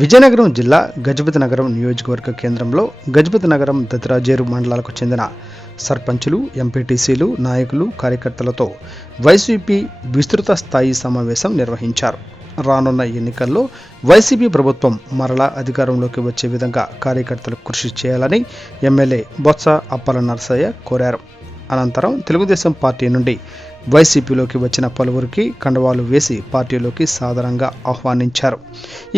విజయనగరం జిల్లా గజపతి నగరం నియోజకవర్గ కేంద్రంలో గజపతి నగరం దత్రాజేరు మండలాలకు చెందిన సర్పంచులు, ఎంపీటీసీలు, నాయకులు, కార్యకర్తలతో వైసీపీ విస్తృత స్థాయి సమావేశం నిర్వహించారు. రానున్న ఎన్నికల్లో వైసీపీ ప్రభుత్వం మరలా అధికారంలోకి వచ్చే విధంగా కార్యకర్తలు కృషి చేయాలని ఎమ్మెల్యే బొత్స అప్పల నరసయ్య కోరారు. అనంతరం తెలుగుదేశం పార్టీ నుండి వైసీపీలోకి వచ్చిన పలువురికి కండువాలు వేసి పార్టీలోకి సాదరంగా ఆహ్వానించారు.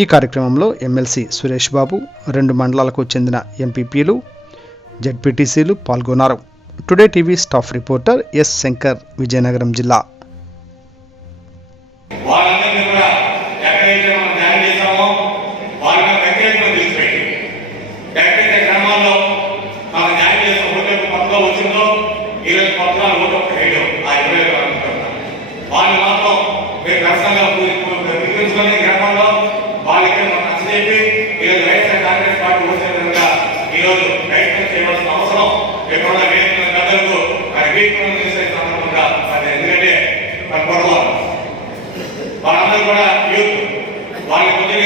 ఈ కార్యక్రమంలో ఎమ్మెల్సీ సురేష్ బాబు, 2 మండలాలకు చెందిన ఎంపీపీలు, జెడ్పీటీసీలు పాల్గొన్నారు. Today TV staff reporter yes Shankar, Vizianagaram జిల్లా. వాళ్ళు మాత్రం మీరు దర్శనంగా పూజించుకుని గ్రామంలో వాళ్ళకి నచ్చజెప్పి ఈరోజు వైఎస్ఆర్ కాంగ్రెస్ పార్టీ వచ్చిన విధంగా ఈరోజు ప్రయత్నం చేయవలసిన అవసరం ఎక్కడ వేసిన పెద్దలకు వీక్నం చేసే సందర్భంగా అది ఎందుకంటే పొడవాలి వాళ్ళందరూ కూడా యూత్ వాళ్ళని కొద్దిగా